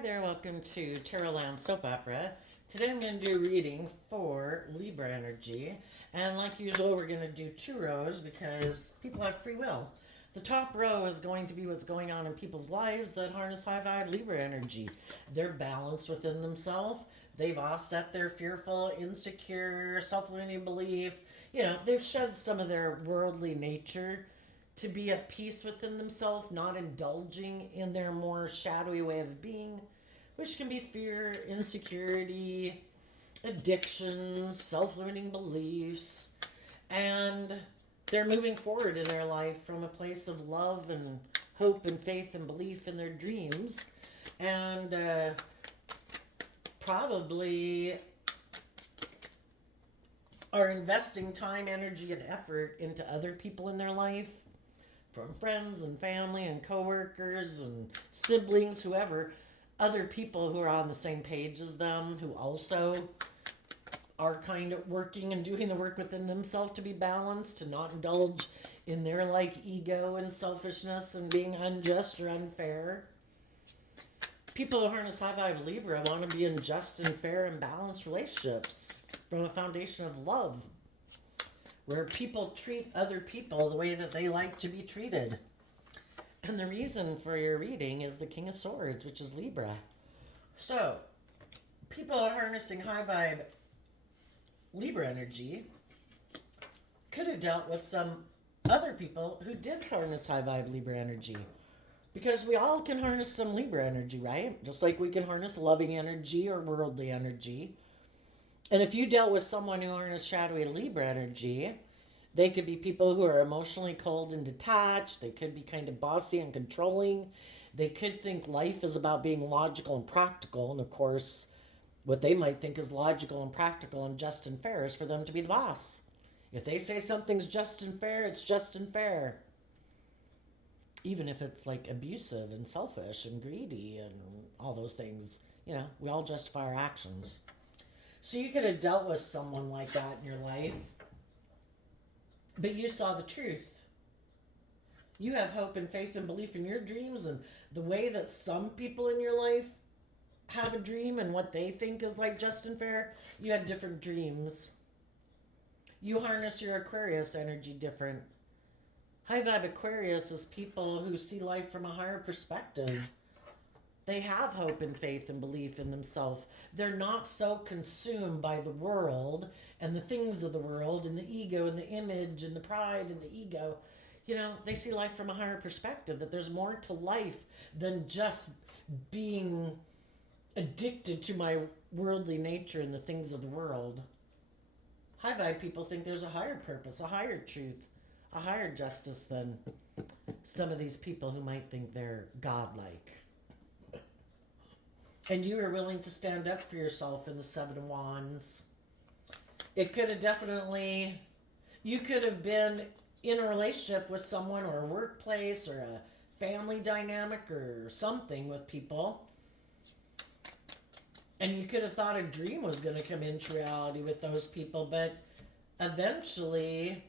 Hi there, welcome to Tarotland Soap Opera. Today I'm going to do a reading for Libra energy. And like usual, we're going to do two rows because people have free will. The top row is going to be what's going on in people's lives that harness high vibe Libra energy. They're balanced within themselves. They've offset their fearful, insecure, self-limiting belief. They've shed some of their worldly nature to be at peace within themselves, not indulging in their more shadowy way of being, which can be fear, insecurity, addictions, self limiting beliefs. And they're moving forward in their life from a place of love and hope and faith and belief in their dreams. And probably are investing time, energy, and effort into other people in their life, from friends and family and coworkers and siblings, whoever, other people who are on the same page as them, who also are kind of working and doing the work within themselves to be balanced, to not indulge in their ego and selfishness and being unjust or unfair. People who harness high vibe Libra want to be in just and fair and balanced relationships from a foundation of love, where people treat other people the way that they like to be treated. And the reason for your reading is the King of Swords, which is Libra. So, people are harnessing high vibe Libra energy could have dealt with some other people who did harness high vibe Libra energy. Because we all can harness some Libra energy, right? Just like we can harness loving energy or worldly energy. And if you dealt with someone who harnessed shadowy Libra energy, they could be people who are emotionally cold and detached. They could be kind of bossy and controlling. They could think life is about being logical and practical. And of course, what they might think is logical and practical and just and fair is for them to be the boss. If they say something's just and fair, it's just and fair. Even if it's abusive and selfish and greedy and all those things, we all justify our actions. So you could have dealt with someone like that in your life, but you saw the truth. You have hope and faith and belief in your dreams and the way that some people in your life have a dream and what they think is just and fair. You had different dreams. You harness your Aquarius energy different. High vibe Aquarius is people who see life from a higher perspective. They have hope and faith and belief in themselves. They're not so consumed by the world and the things of the world and the ego and the image and the pride and the ego. They see life from a higher perspective, that there's more to life than just being addicted to my worldly nature and the things of the world. High vibe people think there's a higher purpose, a higher truth, a higher justice than some of these people who might think they're godlike. And you are willing to stand up for yourself in the Seven of Wands. It could have definitely, you could have been in a relationship with someone or a workplace or a family dynamic or something with people. And you could have thought a dream was going to come into reality with those people, but eventually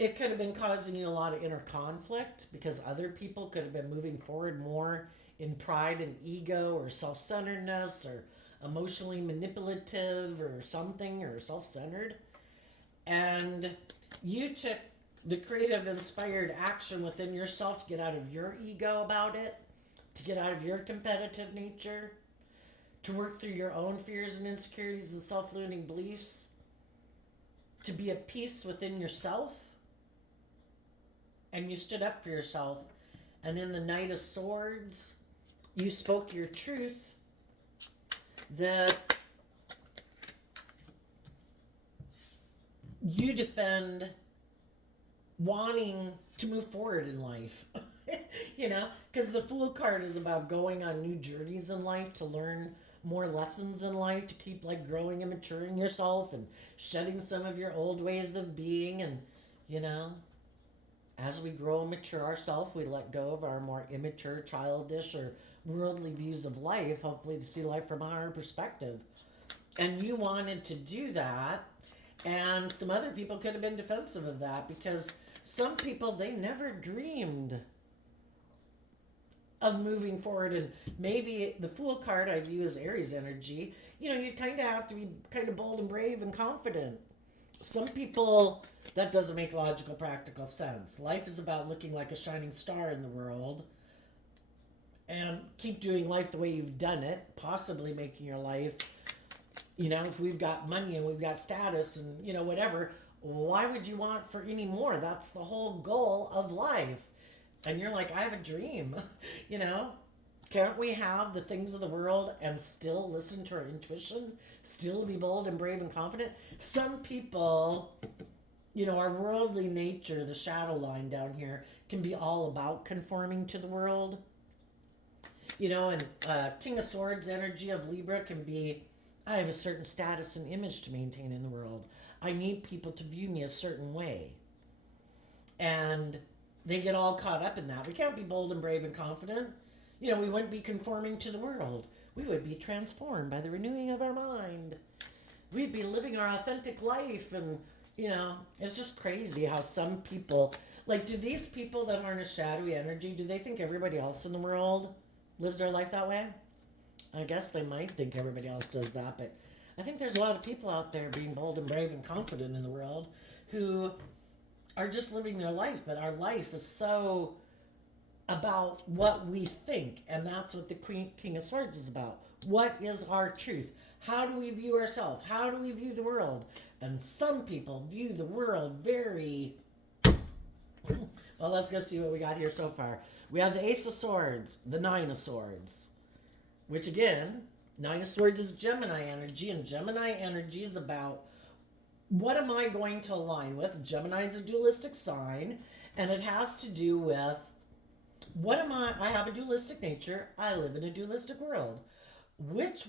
it could have been causing you a lot of inner conflict because other people could have been moving forward more in pride and ego or self-centeredness or emotionally manipulative or something, or self-centered. And you took the creative, inspired action within yourself to get out of your ego about it, to get out of your competitive nature, to work through your own fears and insecurities and self-limiting beliefs, to be at peace within yourself. And you stood up for yourself. And in the Knight of Swords, you spoke your truth, that you defend wanting to move forward in life. Because the Fool card is about going on new journeys in life to learn more lessons in life, to keep growing and maturing yourself and shedding some of your old ways of being. And as we grow and mature ourselves, we let go of our more immature, childish, or worldly views of life, hopefully to see life from a higher perspective. And you wanted to do that, and some other people could have been defensive of that, because some people, they never dreamed of moving forward. And maybe the Fool card I view as Aries energy. You know, you kind of have to be kind of bold and brave and confident. Some people, that doesn't make logical, practical sense. Life is about looking like a shining star in the world and keep doing life the way you've done it, possibly making your life, you know, if we've got money and we've got status and, you know, whatever, why would you want for any more? That's the whole goal of life. And you're like, I have a dream, you know? Can't we have the things of the world and still listen to our intuition? Still be bold and brave and confident? Some people, you know, our worldly nature, the shadow line down here, can be all about conforming to the world. You know, and King of Swords energy of Libra can be, I have a certain status and image to maintain in the world. I need people to view me a certain way. And they get all caught up in that. We can't be bold and brave and confident. You know, we wouldn't be conforming to the world. We would be transformed by the renewing of our mind. We'd be living our authentic life. And, you know, it's just crazy how some people, like, do these people that harness shadowy energy, do they think everybody else in the world lives their life that way? I guess they might think everybody else does that, but I think there's a lot of people out there being bold and brave and confident in the world who are just living their life. But our life is so about what we think, and that's what the King of Swords is about. What is our truth? How do we view ourselves? How do we view the world? And some people view the world very well. Let's go see what we got here so far. We have the Ace of Swords, the Nine of Swords, which again, Nine of Swords is Gemini energy, and Gemini energy is about what am I going to align with? Gemini is a dualistic sign, and it has to do with what am I have a dualistic nature. I live in a dualistic world. Which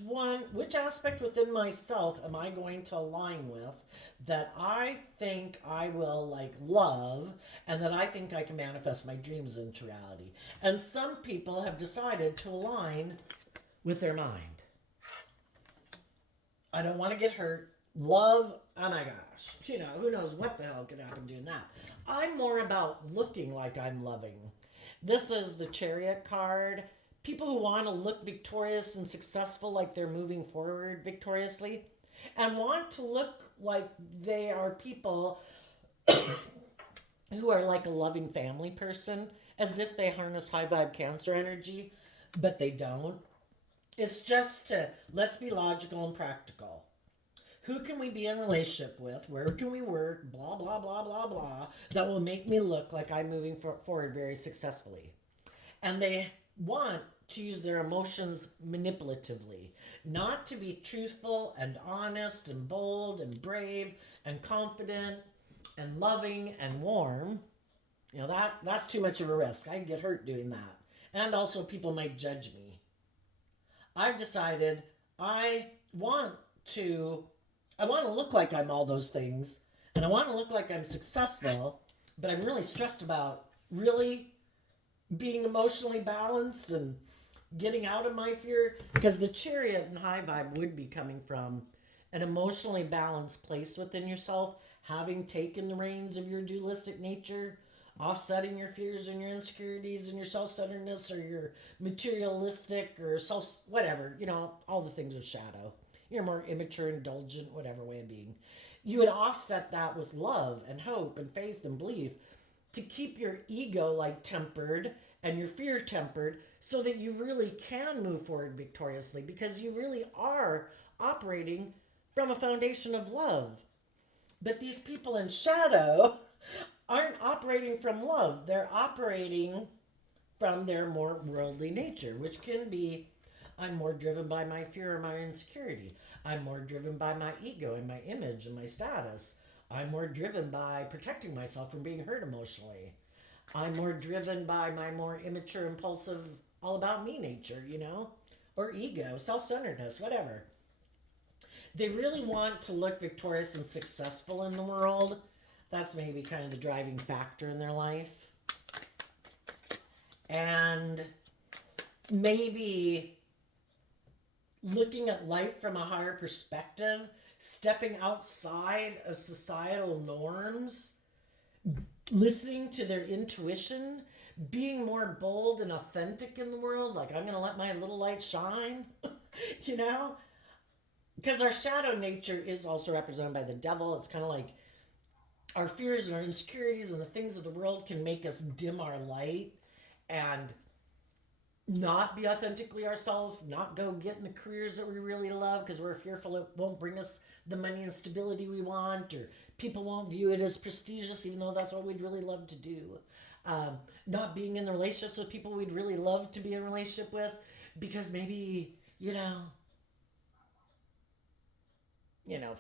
aspect within myself am I going to align with that I think I will like love and that I think I can manifest my dreams into reality? And some people have decided to align with their mind. I don't want to get hurt. Love, oh my gosh. You know, who knows what the hell could happen doing that. I'm more about looking like I'm loving. This is the Chariot card. People who want to look victorious and successful, like they're moving forward victoriously, and want to look like they are people who are like a loving family person, as if they harness high vibe Cancer energy, but they don't. It's just to, let's be logical and practical. Who can we be in relationship with? Where can we work? Blah, blah, blah, blah, blah. That will make me look like I'm moving forward very successfully. And they want to use their emotions manipulatively. Not to be truthful and honest and bold and brave and confident and loving and warm. You know, that's too much of a risk. I'd get hurt doing that. And also people might judge me. I've decided I want to look like I'm all those things, and I want to look like I'm successful, but I'm really stressed about really being emotionally balanced and getting out of my fear, because the Chariot and high vibe would be coming from an emotionally balanced place within yourself, having taken the reins of your dualistic nature, offsetting your fears and your insecurities and your self-centeredness or your materialistic or self whatever, you know, all the things of shadow. You're more immature, indulgent, whatever way of being. You would offset that with love and hope and faith and belief to keep your ego like tempered and your fear tempered, so that you really can move forward victoriously, because you really are operating from a foundation of love. But these people in shadow aren't operating from love. They're operating from their more worldly nature, which can be, I'm more driven by my fear or my insecurity. I'm more driven by my ego and my image and my status. I'm more driven by protecting myself from being hurt emotionally. I'm more driven by my more immature, impulsive, all about me nature, you know? Or ego, self-centeredness, whatever. They really want to look victorious and successful in the world. That's maybe kind of the driving factor in their life. And maybe looking at life from a higher perspective, stepping outside of societal norms, listening to their intuition, being more bold and authentic in the world. Like, I'm going to let my little light shine, you know? Because our shadow nature is also represented by the devil. It's kind of like our fears and our insecurities and the things of the world can make us dim our light and not be authentically ourselves, not go get in the careers that we really love because we're fearful it won't bring us the money and stability we want, or people won't view it as prestigious, even though that's what we'd really love to do. Not being in the relationships with people we'd really love to be in a relationship with because maybe,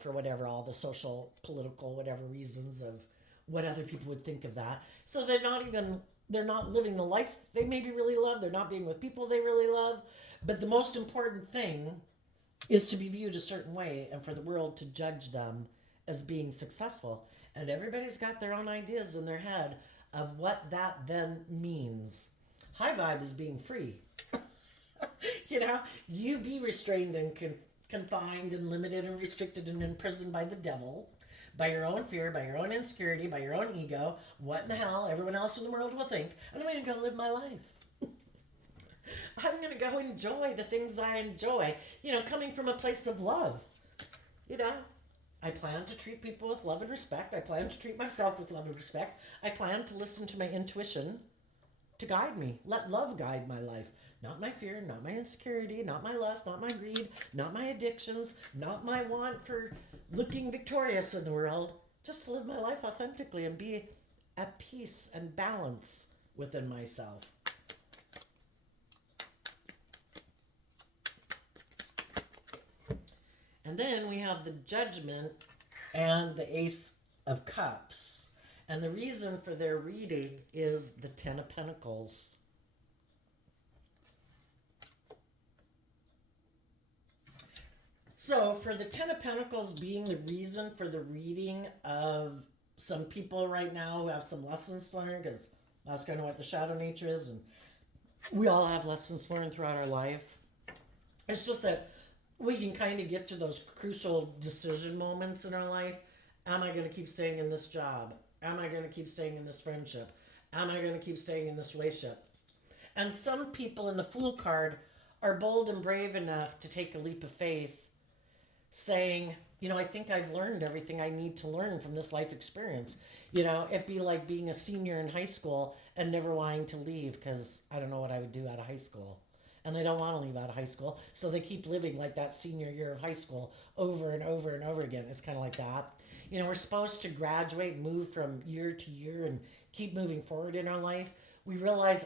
for whatever, all the social, political, whatever reasons of what other people would think of that. So they're not living the life they maybe really love. They're not being with people they really love. But the most important thing is to be viewed a certain way and for the world to judge them as being successful. And everybody's got their own ideas in their head of what that then means. High vibe is being free. You be restrained and confined and limited and restricted and imprisoned by the devil, by your own fear, by your own insecurity, by your own ego. What in the hell everyone else in the world will think, and I'm going to go live my life. I'm going to go enjoy the things I enjoy, coming from a place of love. I plan to treat people with love and respect. I plan to treat myself with love and respect. I plan to listen to my intuition to guide me. Let love guide my life. Not my fear, not my insecurity, not my lust, not my greed, not my addictions, not my want for looking victorious in the world. Just to live my life authentically and be at peace and balance within myself. And then we have the Judgment and the Ace of Cups. And the reason for their reading is the Ten of Pentacles. So for the Ten of Pentacles being the reason for the reading of some people right now who have some lessons learned, because that's kind of what the shadow nature is, and we all have lessons learned throughout our life. It's just that we can kind of get to those crucial decision moments in our life. Am I going to keep staying in this job? Am I going to keep staying in this friendship? Am I going to keep staying in this relationship? And some people in the Fool card are bold and brave enough to take a leap of faith, saying, I think I've learned everything I need to learn from this life experience. It'd be like being a senior in high school and never wanting to leave because I don't know what I would do out of high school. And they don't want to leave out of high school, so they keep living like that senior year of high school over and over and over again. It's kind of like that. We're supposed to graduate and move from year to year and keep moving forward in our life. We realize,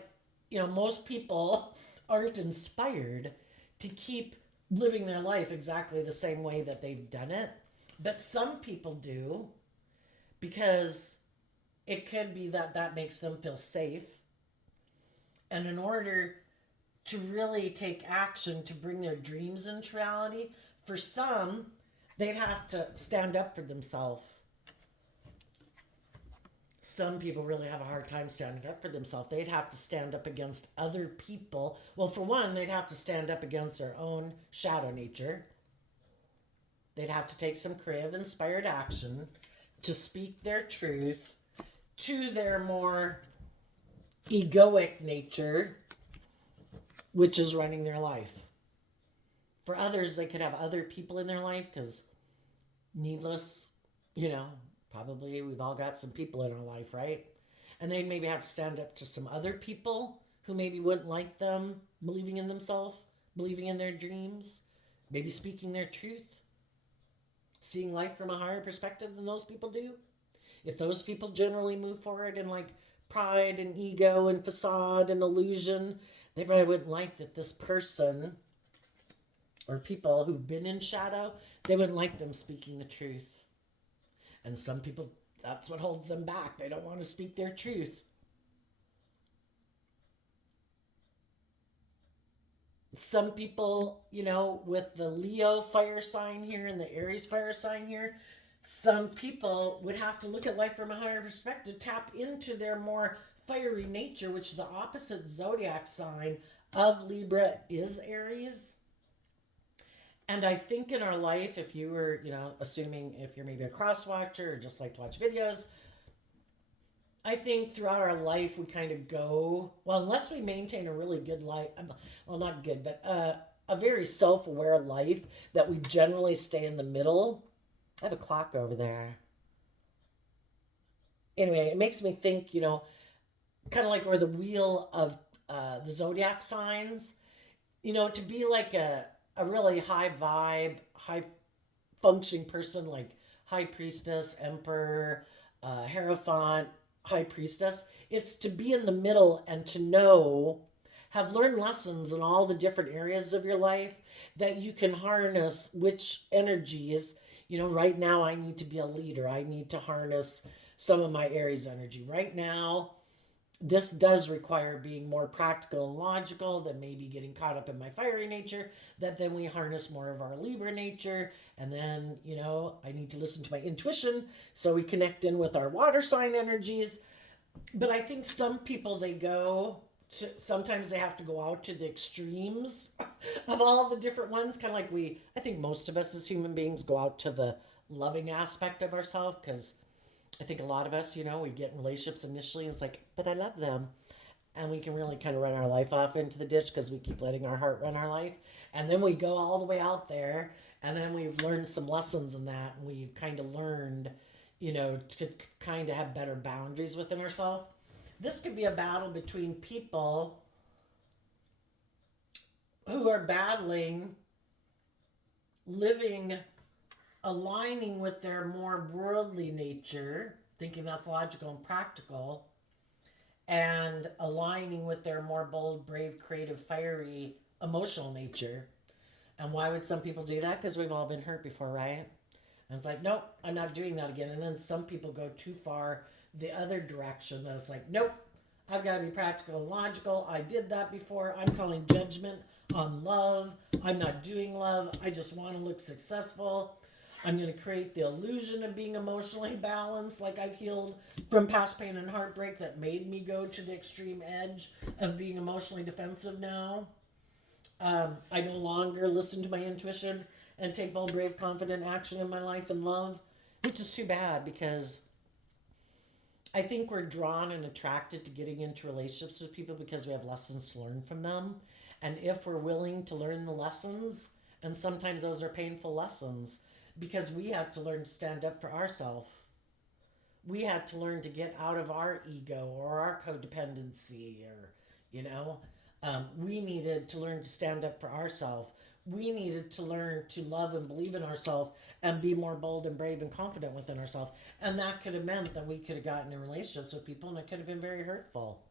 most people aren't inspired to keep living their life exactly the same way that they've done it. But some people do, because it could be that makes them feel safe. And in order to really take action to bring their dreams into reality, for some, they'd have to stand up for themselves. Some people really have a hard time standing up for themselves. They'd have to stand up against other people. Well, for one, they'd have to stand up against their own shadow nature. They'd have to take some creative, inspired action to speak their truth to their more egoic nature, which is running their life. For others, they could have other people in their life because needless, probably we've all got some people in our life, right? And they maybe have to stand up to some other people who maybe wouldn't like them believing in themselves, believing in their dreams, maybe speaking their truth, seeing life from a higher perspective than those people do. If those people generally move forward in like pride and ego and facade and illusion, they probably wouldn't like that this person or people who've been in shadow, they wouldn't like them speaking the truth. And some people, that's what holds them back. They don't want to speak their truth. Some people, with the Leo fire sign here and the Aries fire sign here, some people would have to look at life from a higher perspective, tap into their more fiery nature, which the opposite zodiac sign of Libra is Aries. And I think in our life, if you were, assuming if you're maybe a cross watcher or just like to watch videos, I think throughout our life we kind of go, well, unless we maintain a really good life, well, not good, but a very self aware life that we generally stay in the middle. I have a clock over there. Anyway, it makes me think, kind of like where the wheel of the zodiac signs, to be like a really high vibe, high functioning person like High Priestess, Emperor, Hierophant, High Priestess. It's to be in the middle and to know, have learned lessons in all the different areas of your life that you can harness which energies. Right now I need to be a leader. I need to harness some of my Aries energy. Right now, this does require being more practical and logical than maybe getting caught up in my fiery nature, that then we harness more of our Libra nature. And then, I need to listen to my intuition so we connect in with our water sign energies. But I think some people, sometimes they have to go out to the extremes of all the different ones, kind of like I think most of us as human beings go out to the loving aspect of ourselves, because I think a lot of us, we get in relationships initially and it's like, but I love them. And we can really kind of run our life off into the ditch because we keep letting our heart run our life. And then we go all the way out there and then we've learned some lessons in that. And we've kind of learned, to kind of have better boundaries within ourselves. This could be a battle between people who are battling living, aligning with their more worldly nature, thinking that's logical and practical, and aligning with their more bold, brave, creative, fiery, emotional nature. And why would some people do that? Because we've all been hurt before, right? And it's like, nope, I'm not doing that again. And then some people go too far the other direction, that it's like, nope, I've got to be practical and logical. I did that before. I'm calling judgment on love. I'm not doing love. I just want to look successful. I'm going to create the illusion of being emotionally balanced, like I've healed from past pain and heartbreak that made me go to the extreme edge of being emotionally defensive now. I no longer listen to my intuition and take bold, brave, confident action in my life and love, which is too bad because I think we're drawn and attracted to getting into relationships with people because we have lessons to learn from them. And if we're willing to learn the lessons, and sometimes those are painful lessons, because we have to learn to stand up for ourselves. We had to learn to get out of our ego or our codependency, or, we needed to learn to stand up for ourselves. We needed to learn to love and believe in ourselves and be more bold and brave and confident within ourselves. And that could have meant that we could have gotten in relationships with people and it could have been very hurtful.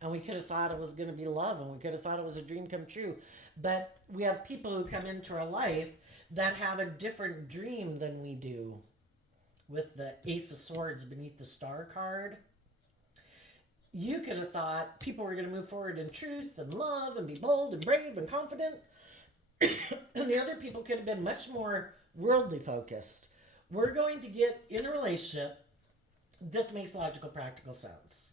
And we could have thought it was going to be love and we could have thought it was a dream come true. But we have people who come into our life that have a different dream than we do. With the Ace of Swords beneath the Star card, you could have thought people were going to move forward in truth and love and be bold and brave and confident. And the other people could have been much more worldly focused. We're going to get in a relationship. This makes logical, practical sense.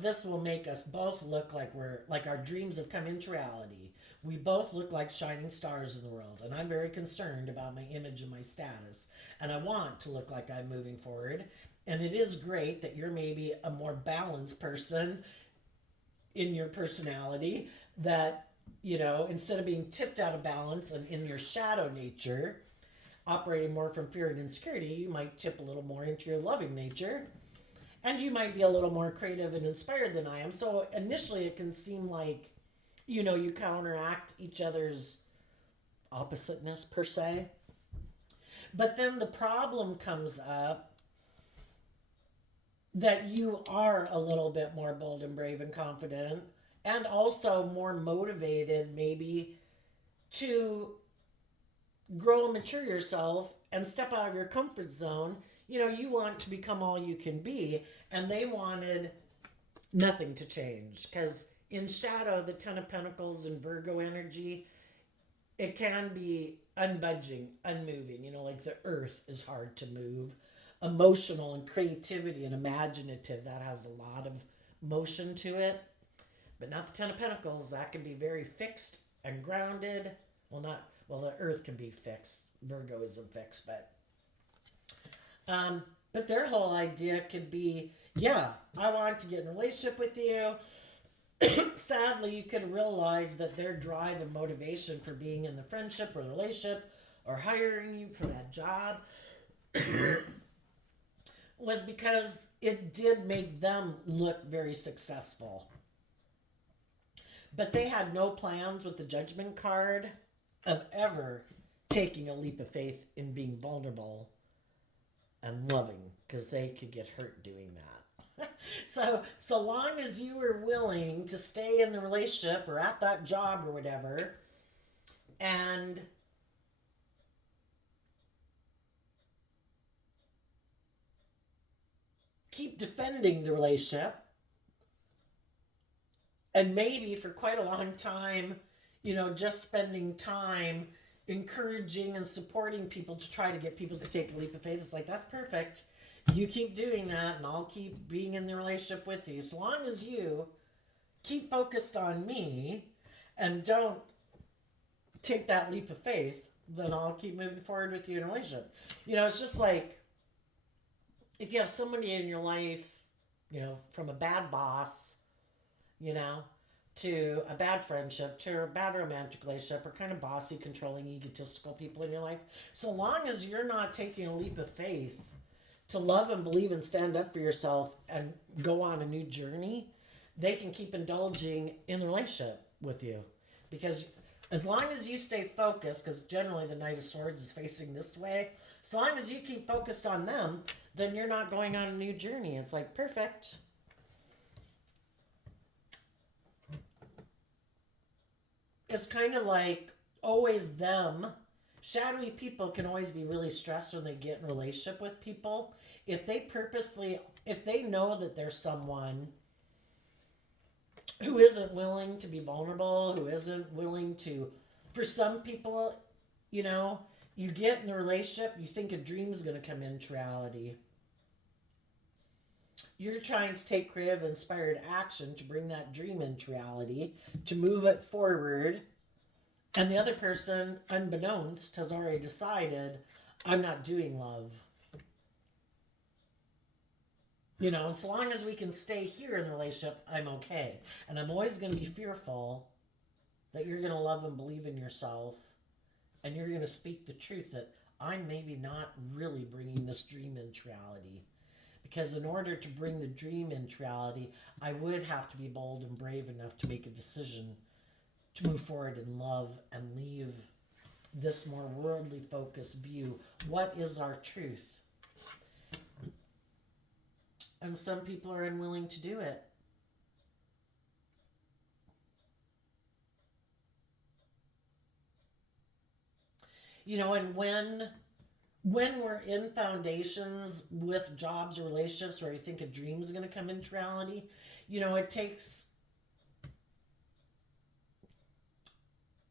This will make us both look like our dreams have come into reality. We both look like shining stars in the world, and I'm very concerned about my image and my status, and I want to look like I'm moving forward. And it is great that you're maybe a more balanced person in your personality, that instead of being tipped out of balance and in your shadow nature, operating more from fear and insecurity, you might tip a little more into your loving nature. And you might be a little more creative and inspired than I am. So initially it can seem like, you counteract each other's oppositeness per se. But then the problem comes up that you are a little bit more bold and brave and confident, and also more motivated maybe to grow and mature yourself and step out of your comfort zone. You want to become all you can be, and they wanted nothing to change. Because in shadow, the Ten of Pentacles and Virgo energy, it can be unbudging, unmoving. Like the earth is hard to move. Emotional and creativity and imaginative, that has a lot of motion to it. But not the Ten of Pentacles. That can be very fixed and grounded. The earth can be fixed. Virgo isn't fixed, but their whole idea could be, yeah, I want to get in a relationship with you. Sadly, you could realize that their drive and motivation for being in the friendship or the relationship or hiring you for that job was because it did make them look very successful. But they had no plans with the judgment card of ever taking a leap of faith in being vulnerable and loving, because they could get hurt doing that. So long as you were willing to stay in the relationship or at that job or whatever, and keep defending the relationship, and maybe for quite a long time, just spending time encouraging and supporting people to try to get people to take a leap of faith. It's like, that's perfect. You keep doing that, and I'll keep being in the relationship with you. So long as you keep focused on me and don't take that leap of faith, then I'll keep moving forward with you in a relationship. It's just like if you have somebody in your life, from a bad boss, to a bad friendship, to a bad romantic relationship, or kind of bossy, controlling, egotistical people in your life. So long as you're not taking a leap of faith to love and believe and stand up for yourself and go on a new journey, they can keep indulging in the relationship with you. Because as long as you stay focused, because generally the Knight of Swords is facing this way, so long as you keep focused on them, then you're not going on a new journey. It's like, perfect. It's kind of like always them. Shadowy people can always be really stressed when they get in a relationship with people. If they know that there's someone who isn't willing to be vulnerable, who isn't willing to, for some people, you get in a relationship, you think a dream is going to come into reality. You're trying to take creative, inspired action to bring that dream into reality, to move it forward. And the other person, unbeknownst, has already decided, I'm not doing love. And so long as we can stay here in the relationship, I'm okay. And I'm always going to be fearful that you're going to love and believe in yourself. And you're going to speak the truth that I'm maybe not really bringing this dream into reality. Because in order to bring the dream into reality, I would have to be bold and brave enough to make a decision to move forward in love and leave this more worldly focused view. What is our truth? And some people are unwilling to do it. And when we're in foundations with jobs or relationships where we think a dream is going to come into reality, it takes,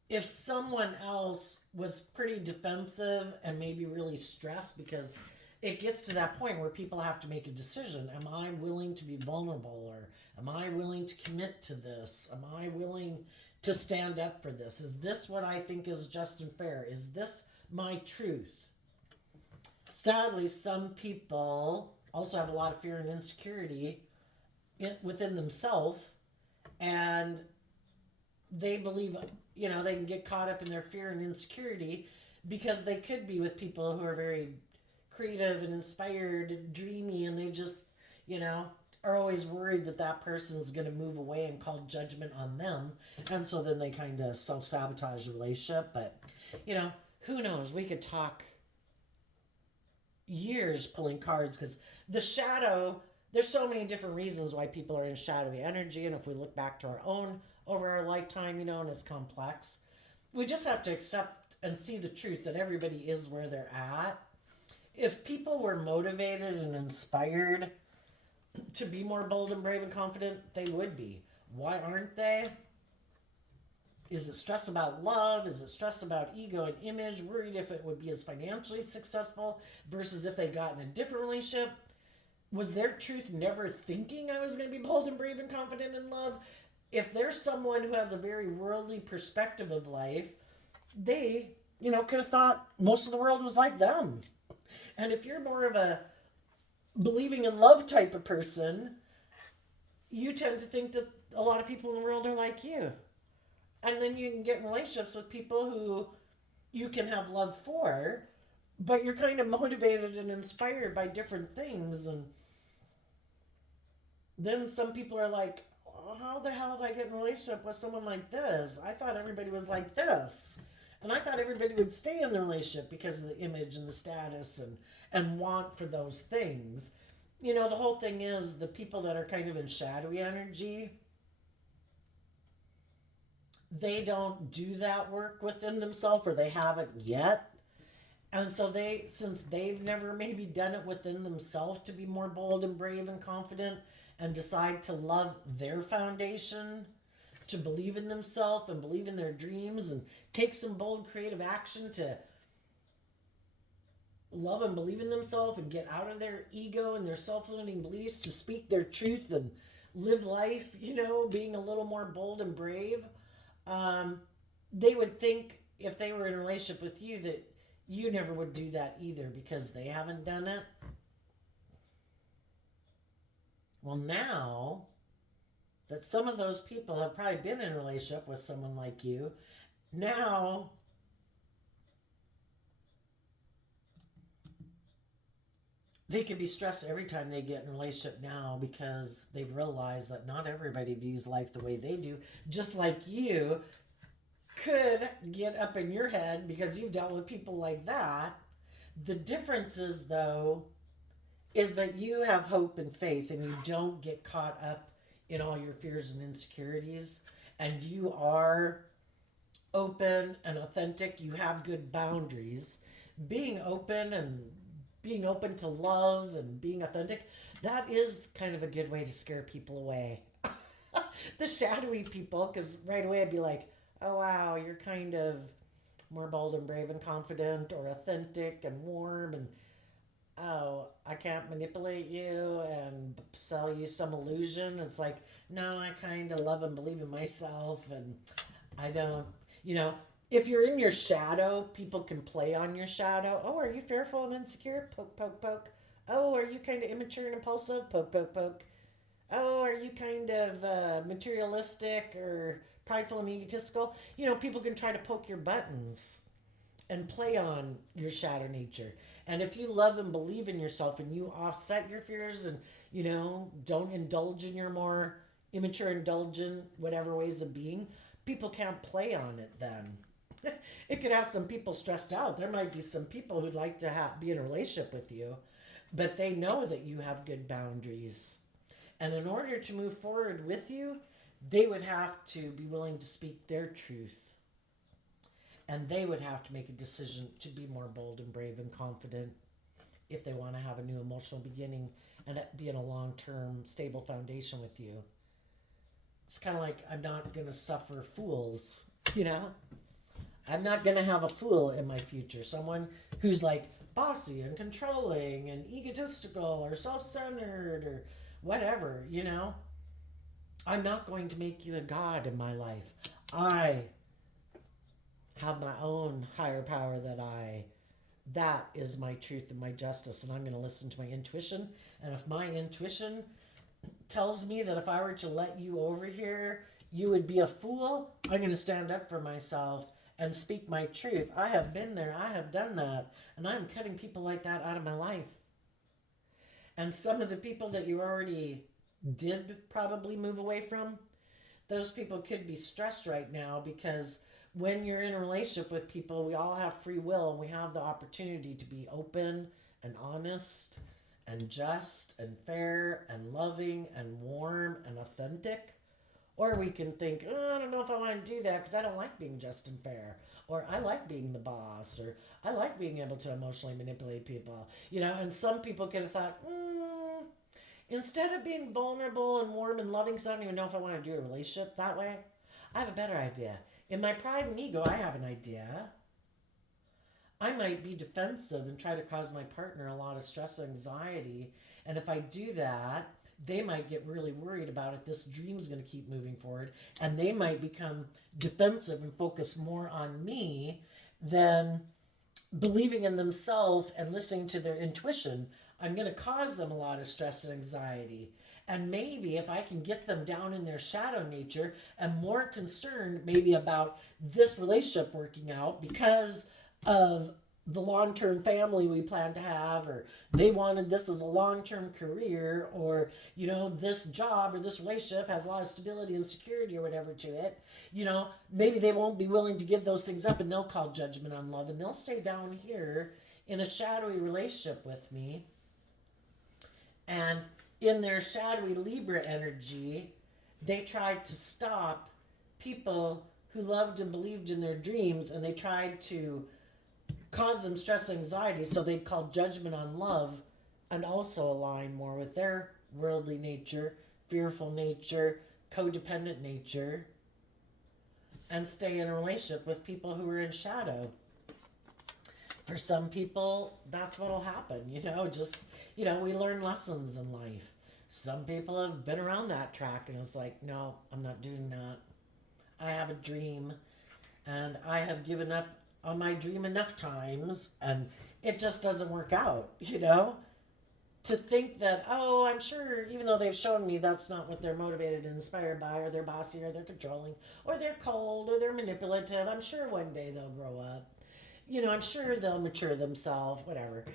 if someone else was pretty defensive and maybe really stressed, because it gets to that point where people have to make a decision. Am I willing to be vulnerable, or am I willing to commit to this? Am I willing to stand up for this? Is this what I think is just and fair? Is this my truth? Sadly, some people also have a lot of fear and insecurity within themselves, and they believe, they can get caught up in their fear and insecurity because they could be with people who are very creative and inspired and dreamy, and they just, are always worried that that person's going to move away and call judgment on them. And so then they kind of self-sabotage the relationship. But, who knows? We could talk years pulling cards, because the shadow, there's so many different reasons why people are in shadowy energy. And if we look back to our own over our lifetime, and it's complex, we just have to accept and see the truth that everybody is where they're at. If people were motivated and inspired to be more bold and brave and confident, they would be. Why aren't they? Is it stress about love? Is it stress about ego and image? Worried if it would be as financially successful versus if they got in a different relationship? Was their truth never thinking I was going to be bold and brave and confident in love? If there's someone who has a very worldly perspective of life, they, could have thought most of the world was like them. And if you're more of a believing in love type of person, you tend to think that a lot of people in the world are like you. And then you can get in relationships with people who you can have love for, but you're kind of motivated and inspired by different things. And then some people are like, "Oh, how the hell did I get in a relationship with someone like this? I thought everybody was like this. And I thought everybody would stay in the relationship because of the image and the status and want for those things." You know, the whole thing is the people that are kind of in shadowy energy, they don't do that work within themselves, or they haven't yet. And so since they've never maybe done it within themselves to be more bold and brave and confident and decide to love their foundation, to believe in themselves and believe in their dreams and take some bold creative action to love and believe in themselves and get out of their ego and their self-limiting beliefs to speak their truth and live life, being a little more bold and brave. They would think if they were in a relationship with you that you never would do that either because they haven't done it. Well, now that some of those people have probably been in a relationship with someone like you, now they could be stressed every time they get in a relationship now because they've realized that not everybody views life the way they do, just like you could get up in your head because you've dealt with people like that. The difference is, though, is that you have hope and faith and you don't get caught up in all your fears and insecurities, and you are open and authentic. You have good boundaries. Being open and being open to love and being authentic, that is kind of a good way to scare people away. The shadowy people, because right away I'd be like, "Oh wow, you're kind of more bold and brave and confident or authentic and warm, and oh, I can't manipulate you and sell you some illusion." It's like, no, I kind of love and believe in myself, and I don't, you know, if you're in your shadow, people can play on your shadow. "Oh, are you fearful and insecure?" Poke, poke, poke. "Oh, are you kind of immature and impulsive?" Poke, poke, poke. "Oh, are you kind of materialistic or prideful and egotistical?" People can try to poke your buttons and play on your shadow nature. And if you love and believe in yourself and you offset your fears and, don't indulge in your more immature, indulgent, whatever ways of being, people can't play on it then. It could have some people stressed out. There might be some people who'd like to be in a relationship with you, but they know that you have good boundaries. And in order to move forward with you, they would have to be willing to speak their truth. And they would have to make a decision to be more bold and brave and confident if they want to have a new emotional beginning and be in a long-term stable foundation with you. It's kind of like, I'm not going to suffer fools, I'm not going to have a fool in my future. Someone who's like bossy and controlling and egotistical or self-centered or whatever, I'm not going to make you a god in my life. I have my own higher power that is my truth and my justice, and I'm going to listen to my intuition. And if my intuition tells me that if I were to let you over here, you would be a fool, I'm going to stand up for myself and speak my truth. I have been there. I have done that. And I'm cutting people like that out of my life. And some of the people that you already did probably move away from, those people could be stressed right now because when you're in a relationship with people, we all have free will and we have the opportunity to be open and honest and just and fair and loving and warm and authentic. Or we can think, "Oh, I don't know if I want to do that because I don't like being just and fair." Or "I like being the boss." Or "I like being able to emotionally manipulate people." And some people could have thought, instead of being vulnerable and warm and loving, so I don't even know if I want to do a relationship that way, I have a better idea. In my pride and ego, I have an idea. I might be defensive and try to cause my partner a lot of stress and anxiety. And if I do that, they might get really worried about if this dream's going to keep moving forward. And they might become defensive and focus more on me than believing in themselves and listening to their intuition, I'm going to cause them a lot of stress and anxiety. And maybe if I can get them down in their shadow nature and more concerned maybe about this relationship working out because of the long-term family we plan to have, or they wanted this as a long-term career, or this job or this relationship has a lot of stability and security or whatever to it, maybe they won't be willing to give those things up, and they'll call judgment on love, and they'll stay down here in a shadowy relationship with me. And in their shadowy Libra energy, they tried to stop people who loved and believed in their dreams, and they tried to cause them stress and anxiety, so they'd call judgment on love and also align more with their worldly nature, fearful nature, codependent nature, and stay in a relationship with people who are in shadow. For some people, that's what'll happen, we learn lessons in life. Some people have been around that track and it's like, no, I'm not doing that. I have a dream and I have given up on my dream enough times and it just doesn't work out, To think that, oh, I'm sure, even though they've shown me that's not what they're motivated and inspired by, or they're bossy, or they're controlling, or they're cold, or they're manipulative, I'm sure one day they'll grow up. I'm sure they'll mature themselves, whatever.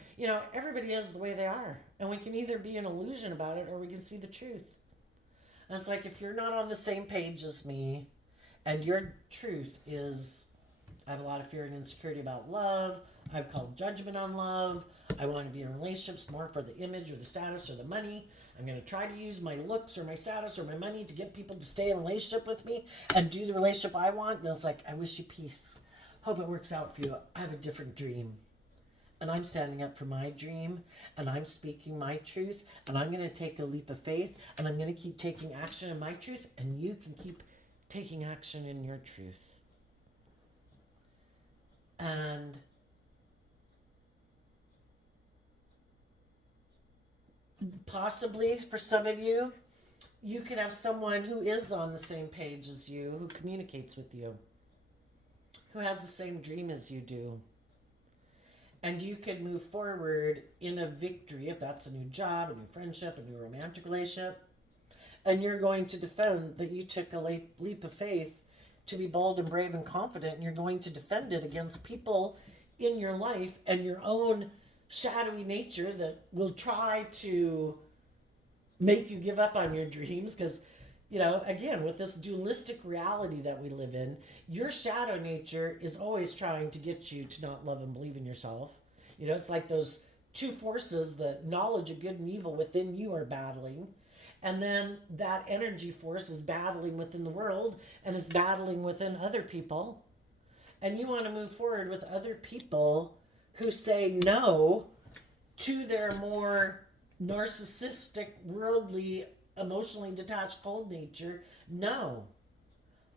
Everybody is the way they are. And we can either be an illusion about it or we can see the truth. And it's like if you're not on the same page as me and your truth is, I have a lot of fear and insecurity about love, I've called judgment on love, I want to be in relationships more for the image or the status or the money, I'm going to try to use my looks or my status or my money to get people to stay in a relationship with me and do the relationship I want. And it's like, I wish you peace. Hope it works out for you. I have a different dream. And I'm standing up for my dream, and I'm speaking my truth, and I'm going to take a leap of faith, and I'm going to keep taking action in my truth, and you can keep taking action in your truth. And possibly for some of you, you can have someone who is on the same page as you, who communicates with you, who has the same dream as you do. And you could move forward in a victory, if that's a new job, a new friendship, a new romantic relationship. And you're going to defend that you took a leap of faith to be bold and brave and confident, and you're going to defend it against people in your life and your own shadowy nature that will try to make you give up on your dreams. Because, again, with this dualistic reality that we live in, your shadow nature is always trying to get you to not love and believe in yourself. It's like those two forces, the knowledge of good and evil within you are battling. And then that energy force is battling within the world and is battling within other people. And you want to move forward with other people who say no to their more narcissistic, worldly, emotionally detached, cold nature. No.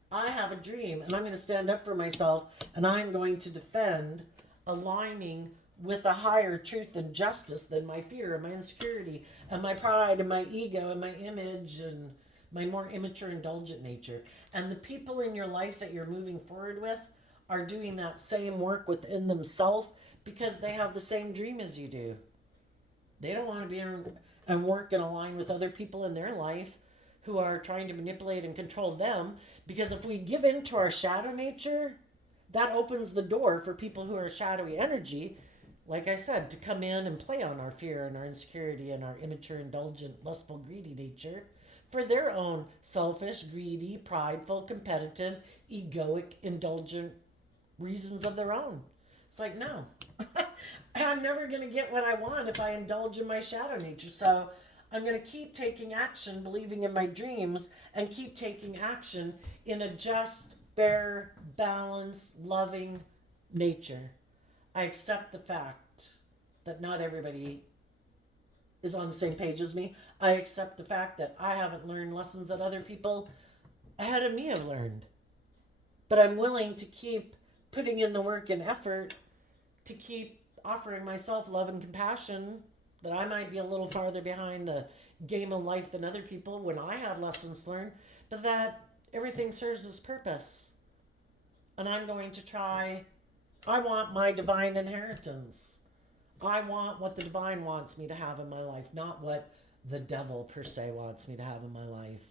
I have a dream, and I'm going to stand up for myself, and I'm going to defend aligning with a higher truth and justice than my fear and my insecurity and my pride and my ego and my image and my more immature, indulgent nature. And the people in your life that you're moving forward with are doing that same work within themselves because they have the same dream as you do. They don't want to be in and work and align with other people in their life who are trying to manipulate and control them, because if we give in to our shadow nature, that opens the door for people who are shadowy energy, like I said, to come in and play on our fear and our insecurity and our immature, indulgent, lustful, greedy nature for their own selfish, greedy, prideful, competitive, egoic, indulgent reasons of their own. It's like, no, I'm never going to get what I want if I indulge in my shadow nature. So I'm going to keep taking action, believing in my dreams, and keep taking action in a just, fair, balanced, loving nature. I accept the fact that not everybody is on the same page as me. I accept the fact that I haven't learned lessons that other people ahead of me have learned. But I'm willing to keep putting in the work and effort to keep offering myself love and compassion, that I might be a little farther behind the game of life than other people when I had lessons learned, but that everything serves its purpose. And I'm going to try I want my divine inheritance. I want what the divine wants me to have in my life, not what the devil per se wants me to have in my life.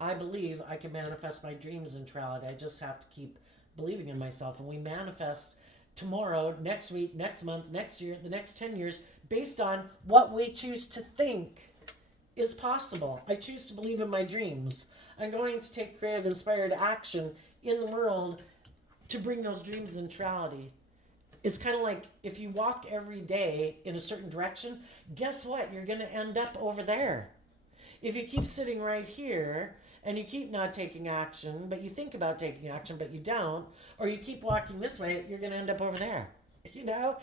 I believe I can manifest my dreams into reality. I just have to keep believing in myself. And we manifest tomorrow, next week, next month, next year, the next 10 years, based on what we choose to think is possible. I choose to believe in my dreams. I'm going to take creative, inspired action in the world to bring those dreams into reality. It's kind of like if you walk every day in a certain direction, guess what? You're going to end up over there. If you keep sitting right here and you keep not taking action, but you think about taking action, but you don't, or you keep walking this way, you're going to end up over there. You know,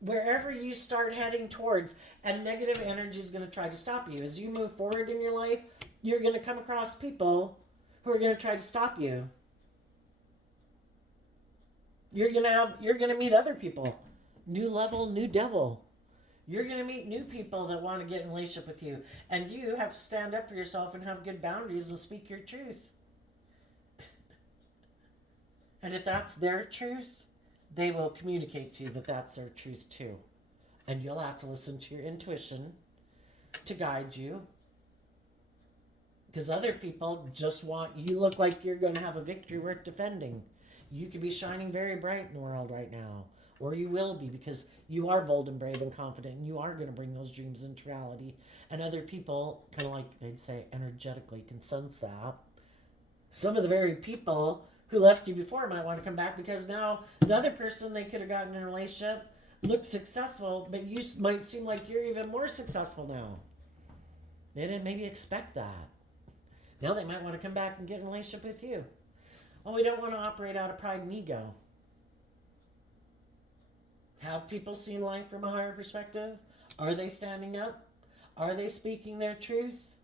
wherever you start heading towards, and negative energy is going to try to stop you. As you move forward in your life, you're going to come across people who are going to try to stop you. You're going to meet other people. New level, new devil. You're going to meet new people that want to get in a relationship with you. And you have to stand up for yourself and have good boundaries and speak your truth. And if that's their truth, they will communicate to you that that's their truth too. And you'll have to listen to your intuition to guide you. Because other people just want, you look like you're going to have a victory worth defending. You could be shining very bright in the world right now. Or you will be, because you are bold and brave and confident, and you are going to bring those dreams into reality. And other people, kind of like they'd say, energetically can sense that. Some of the very people who left you before might want to come back, because now the other person they could have gotten in a relationship looked successful, but you might seem like you're even more successful now. They didn't maybe expect that. Now they might want to come back and get in a relationship with you. Well, we don't want to operate out of pride and ego. Have people seen life from a higher perspective? Are they standing up? Are they speaking their truth?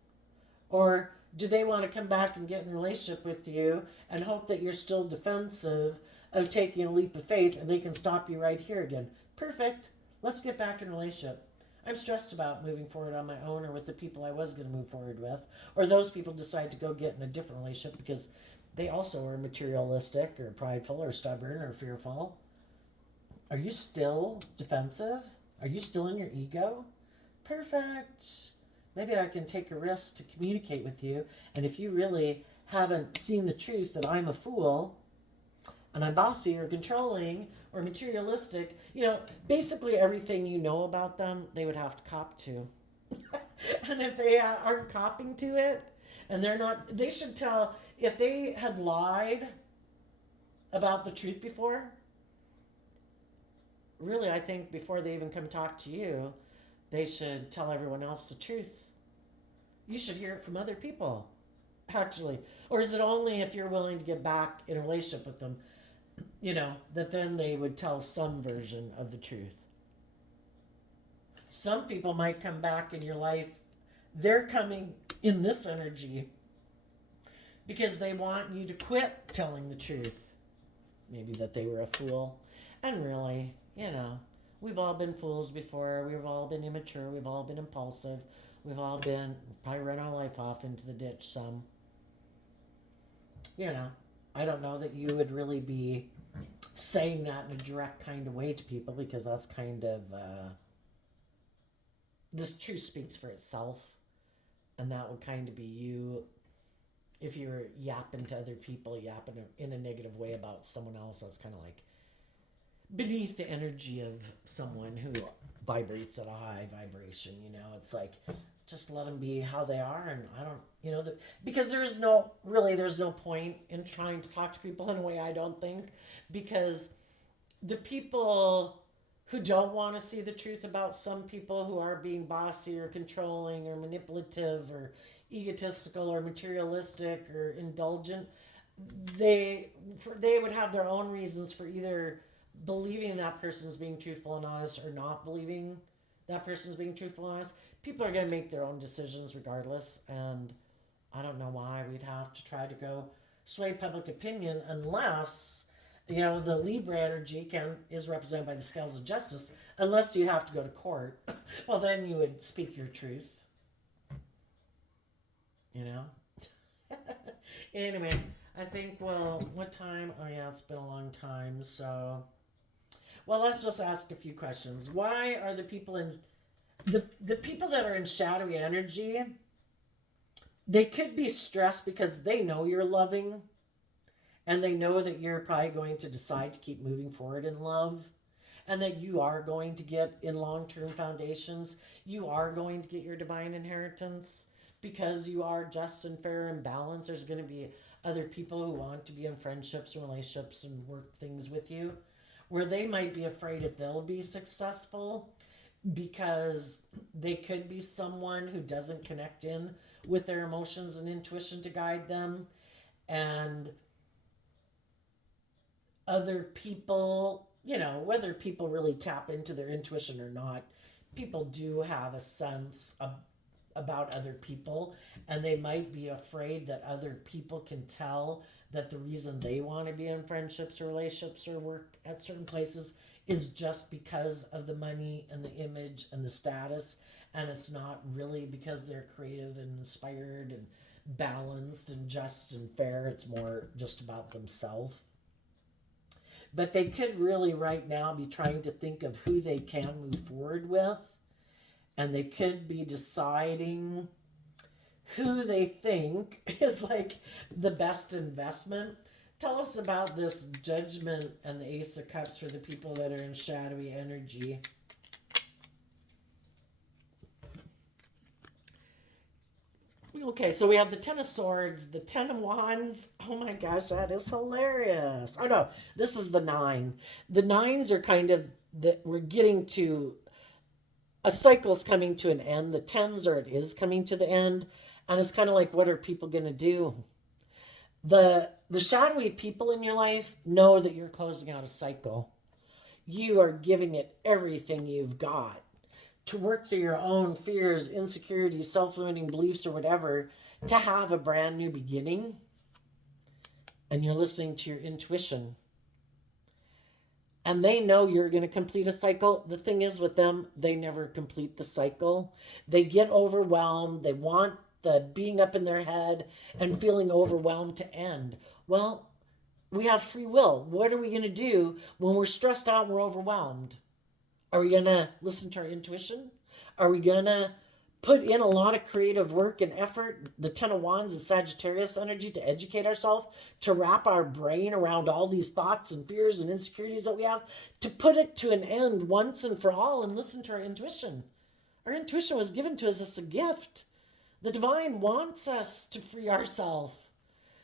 Or do they want to come back and get in a relationship with you and hope that you're still defensive of taking a leap of faith and they can stop you right here again? Perfect. Let's get back in a relationship. I'm stressed about moving forward on my own or with the people I was going to move forward with. Or those people decide to go get in a different relationship because they also are materialistic or prideful or stubborn or fearful. Are you still defensive? Are you still in your ego? Perfect. Maybe I can take a risk to communicate with you. And if you really haven't seen the truth that I'm a fool and I'm bossy or controlling or materialistic, basically everything you know about them, they would have to cop to. And if they aren't copping to it, and they should tell, if they had lied about the truth before, really, I think before they even come talk to you, they should tell everyone else the truth. You should hear it from other people, actually. Or is it only if you're willing to get back in a relationship with them, that then they would tell some version of the truth? Some people might come back in your life, they're coming in this energy because they want you to quit telling the truth. Maybe that they were a fool. And really, we've all been fools before. We've all been immature. We've all been impulsive. We've probably run our life off into the ditch some. I don't know that you would really be saying that in a direct kind of way to people, because that's kind of, this truth speaks for itself. And that would kind of be you, if you were yapping to other people, yapping in a negative way about someone else. That's kind of like beneath the energy of someone who vibrates at a high vibration. It's like, just let them be how they are. And I don't, because there's no point in trying to talk to people in a way, I don't think, because the people who don't want to see the truth about some people who are being bossy or controlling or manipulative or egotistical or materialistic or indulgent, they would have their own reasons for either believing that person's being truthful and honest or not believing that person's being truthful and honest. People are going to make their own decisions regardless, and I don't know why we'd have to try to go sway public opinion unless, the Libra energy is represented by the scales of justice, unless you have to go to court. Well, then you would speak your truth. Anyway, I think, well, what time? Oh, yeah, it's been a long time. So, well, let's just ask a few questions. Why are the people in the people that are in shadowy energy, they could be stressed because they know you're loving and they know that you're probably going to decide to keep moving forward in love and that you are going to get in long-term foundations. You are going to get your divine inheritance because you are just and fair and balanced. There's going to be other people who want to be in friendships and relationships and work things with you where they might be afraid if they'll be successful because they could be someone who doesn't connect in with their emotions and intuition to guide them, and other people, whether people really tap into their intuition or not, people do have a sense of, about other people, and they might be afraid that other people can tell that the reason they want to be in friendships or relationships or work at certain places is just because of the money and the image and the status, and it's not really because they're creative and inspired and balanced and just and fair. It's more just about themselves. But they could really right now be trying to think of who they can move forward with, and they could be deciding who they think is like the best investment. Tell us about this Judgment and the Ace of Cups for the people that are in shadowy energy. Okay, so we have the Ten of Swords, the Ten of Wands. Oh my gosh, that is hilarious. Oh no, this is the nine. The nines are kind of that we're getting to a cycle's coming to an end. The tens are it is coming to the end. And it's kind of like, what are people gonna do? The shadowy people in your life know that you're closing out a cycle. You are giving it everything you've got to work through your own fears, insecurities, self-limiting beliefs, or whatever, to have a brand new beginning. And you're listening to your intuition. And they know you're going to complete a cycle. The thing is with them, they never complete the cycle. They get overwhelmed. They want the being up in their head and feeling overwhelmed to end. Well, we have free will. What are we going to do when we're stressed out and we're overwhelmed? Are we going to listen to our intuition? Are we going to put in a lot of creative work and effort? The Ten of Wands is Sagittarius energy, to educate ourselves, to wrap our brain around all these thoughts and fears and insecurities that we have, to put it to an end once and for all and listen to our intuition. Our intuition was given to us as a gift. The divine wants us to free ourselves.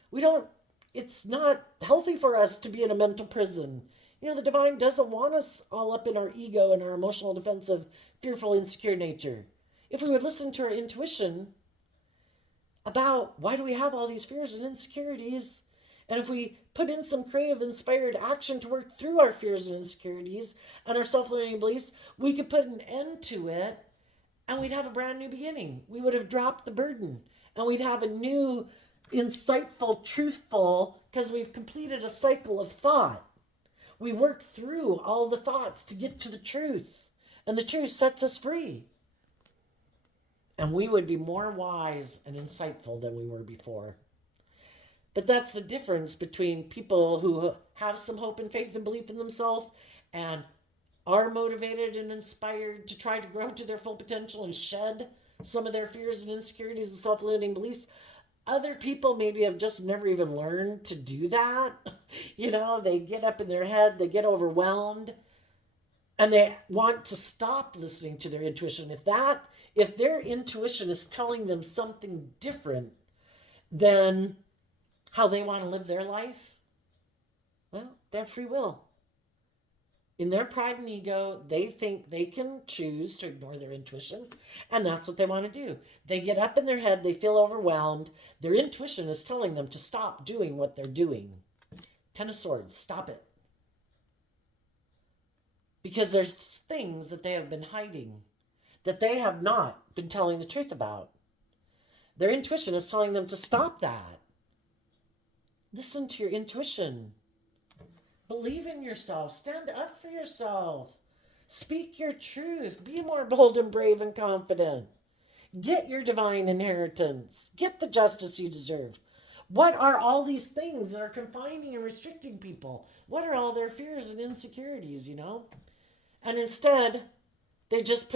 We don't, it's not healthy for us to be in a mental prison. The divine doesn't want us all up in our ego and our emotional, defensive, fearful, insecure nature. If we would listen to our intuition about why do we have all these fears and insecurities, and if we put in some creative, inspired action to work through our fears and insecurities and our self-limiting beliefs, we could put an end to it, and we'd have a brand new beginning. We would have dropped the burden, and we'd have a new, insightful, truthful, because we've completed a cycle of thought. We work through all the thoughts to get to the truth, and the truth sets us free. And we would be more wise and insightful than we were before. But that's the difference between people who have some hope and faith and belief in themselves and are motivated and inspired to try to grow to their full potential and shed some of their fears and insecurities and self-limiting beliefs. Other people maybe have just never even learned to do that. They get up in their head, they get overwhelmed, and they want to stop listening to their intuition. If their intuition is telling them something different than how they want to live their life, well, they have free will. In their pride and ego, they think they can choose to ignore their intuition, and that's what they want to do. They get up in their head, they feel overwhelmed. Their intuition is telling them to stop doing what they're doing. Ten of Swords, stop it. Because there's things that they have been hiding, that they have not been telling the truth about. Their intuition is telling them to stop that. Listen to your intuition. Believe in yourself. Stand up for yourself. Speak your truth. Be more bold and brave and confident. Get your divine inheritance. Get the justice you deserve. What are all these things that are confining and restricting people? What are all their fears and insecurities, And instead, they just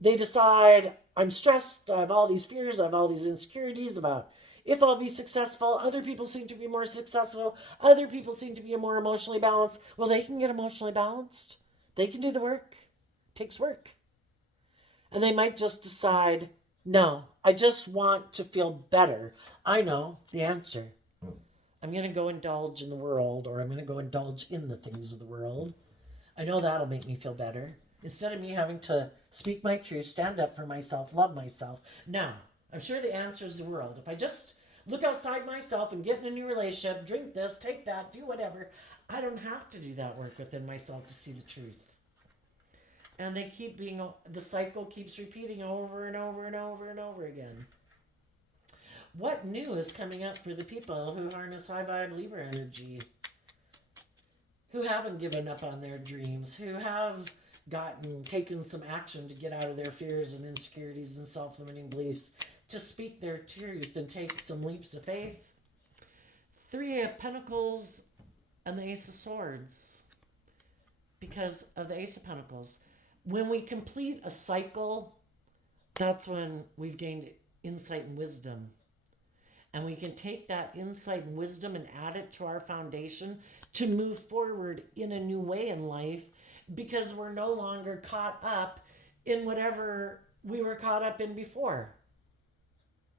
they decide, I'm stressed, I have all these fears, I have all these insecurities about if I'll be successful. Other people seem to be more successful. Other people seem to be more emotionally balanced. Well, they can get emotionally balanced. They can do the work. It takes work. And they might just decide, no, I just want to feel better. I know the answer. I'm going to go indulge in the world, or I'm going to go indulge in the things of the world. I know that'll make me feel better. Instead of me having to speak my truth, stand up for myself, love myself. Now, I'm sure the answer is the world. If I just look outside myself and get in a new relationship, drink this, take that, do whatever, I don't have to do that work within myself to see the truth. And they keep the cycle keeps repeating over and over and over and over again. What new is coming up for the people who harness high vibe Libra energy? Who haven't given up on their dreams? Who have taken some action to get out of their fears and insecurities and self-limiting beliefs, to speak their truth and take some leaps of faith? Three of Pentacles and the Ace of Swords. Because of the Ace of Pentacles. When we complete a cycle, that's when we've gained insight and wisdom. And we can take that insight and wisdom and add it to our foundation to move forward in a new way in life, because we're no longer caught up in whatever we were caught up in before.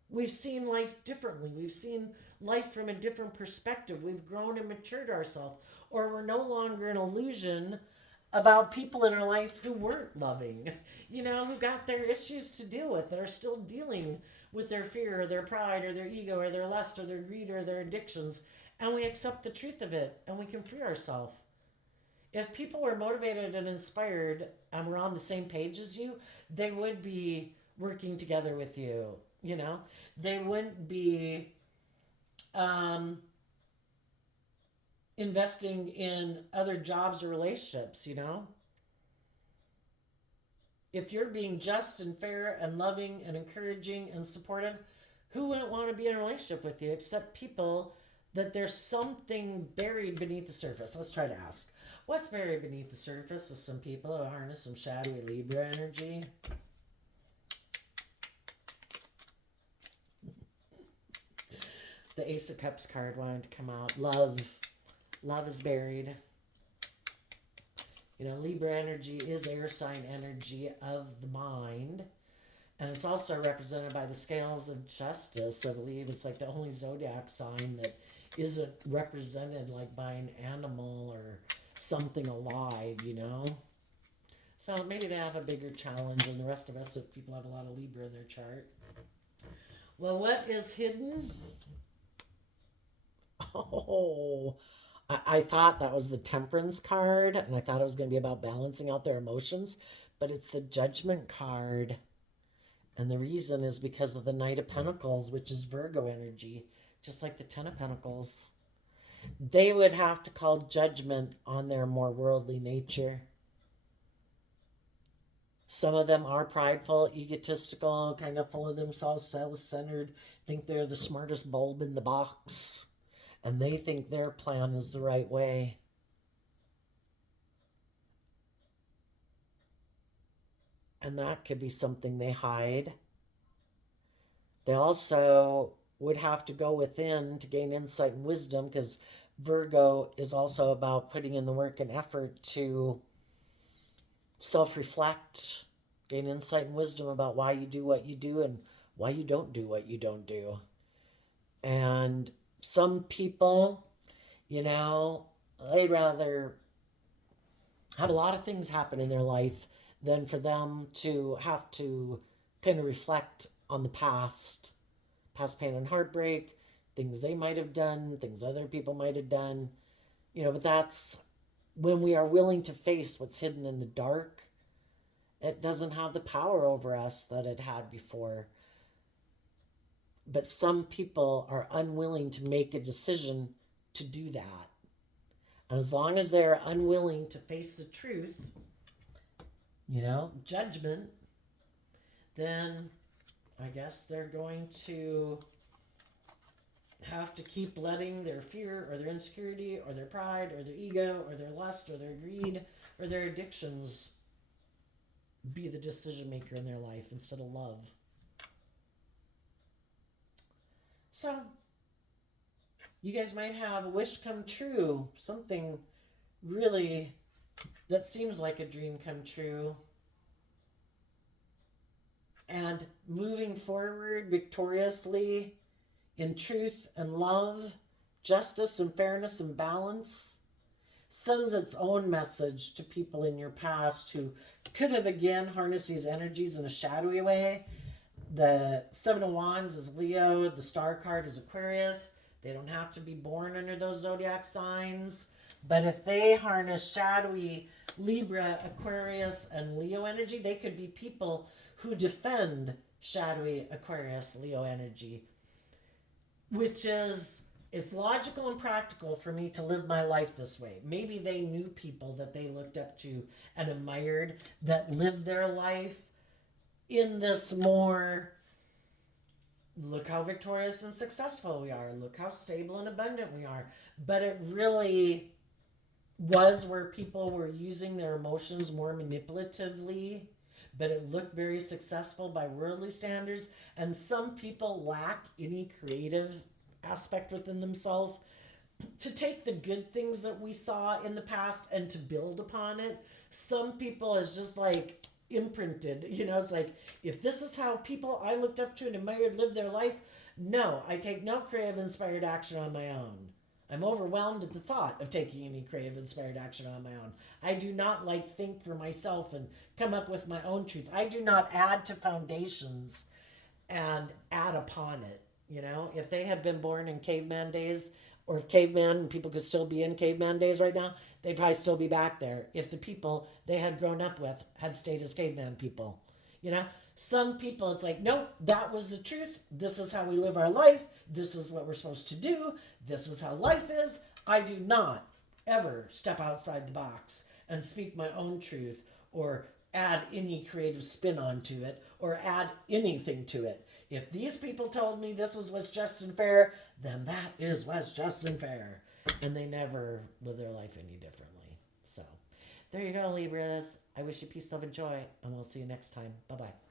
We've seen life differently. We've seen life from a different perspective. We've grown and matured ourselves. Or we're no longer an illusion about people in our life who weren't loving, who got their issues to deal with, that are still dealing with their fear or their pride or their ego or their lust or their greed or their addictions. And we accept the truth of it and we can free ourselves. If people were motivated and inspired and were on the same page as you, they would be working together with you, They wouldn't be investing in other jobs or relationships, If you're being just and fair and loving and encouraging and supportive, who wouldn't want to be in a relationship with you except people that there's something buried beneath the surface? Let's try to ask. What's buried beneath the surface of some people who harness some shadowy Libra energy? The Ace of Cups card wanted to come out. Love. Love is buried. Libra energy is air sign energy of the mind. And it's also represented by the scales of justice. I believe it's like the only zodiac sign that isn't represented like by an animal or something alive, So maybe they have a bigger challenge than the rest of us if people have a lot of Libra in their chart. Well, what is hidden? Oh, I thought that was the Temperance card, and I thought it was going to be about balancing out their emotions, but it's the Judgment card. And the reason is because of the Knight of Pentacles, which is Virgo energy, just like the Ten of Pentacles. They would have to call judgment on their more worldly nature. Some of them are prideful, egotistical, kind of full of themselves, self-centered, think they're the smartest bulb in the box, and they think their plan is the right way. And that could be something they hide. They also would have to go within to gain insight and wisdom, because Virgo is also about putting in the work and effort to self-reflect, gain insight and wisdom about why you do what you do and why you don't do what you don't do. And some people, they'd rather have a lot of things happen in their life than for them to have to kind of reflect on the past pain and heartbreak, things they might have done, things other people might have done. But that's when we are willing to face what's hidden in the dark. It doesn't have the power over us that it had before. But some people are unwilling to make a decision to do that. And as long as they're unwilling to face the truth, judgment, then I guess they're going to have to keep letting their fear or their insecurity or their pride or their ego or their lust or their greed or their addictions be the decision maker in their life instead of love. So, you guys might have a wish come true, something really that seems like a dream come true. And moving forward victoriously in truth and love, justice and fairness and balance sends its own message to people in your past who could have again harnessed these energies in a shadowy way. The Seven of Wands is Leo, the star card is Aquarius. They don't have to be born under those zodiac signs. But if they harness shadowy Libra, Aquarius, and Leo energy, they could be people who defend shadowy Aquarius, Leo energy. Which is, it's logical and practical for me to live my life this way. Maybe they knew people that they looked up to and admired that lived their life in this more, look how victorious and successful we are, look how stable and abundant we are. But it really was where people were using their emotions more manipulatively, but it looked very successful by worldly standards. And some people lack any creative aspect within themselves to take the good things that we saw in the past and to build upon it. Some people is just like imprinted, it's like, if this is how people I looked up to and admired live their life, no, I take no creative inspired action on my own. I'm overwhelmed at the thought of taking any creative inspired action on my own. I do not think for myself and come up with my own truth. I do not add to foundations and add upon it. If they had been born in caveman days, or if caveman people could still be in caveman days right now, they'd probably still be back there if the people they had grown up with had stayed as caveman people. Some people, it's like, no, that was the truth. This is how we live our life. This is what we're supposed to do. This is how life is. I do not ever step outside the box and speak my own truth or add any creative spin onto it or add anything to it. If these people told me this is what's just and fair, then that is what's just and fair. And they never live their life any differently. So there you go, Libras. I wish you peace, love, and joy, and we'll see you next time. Bye-bye.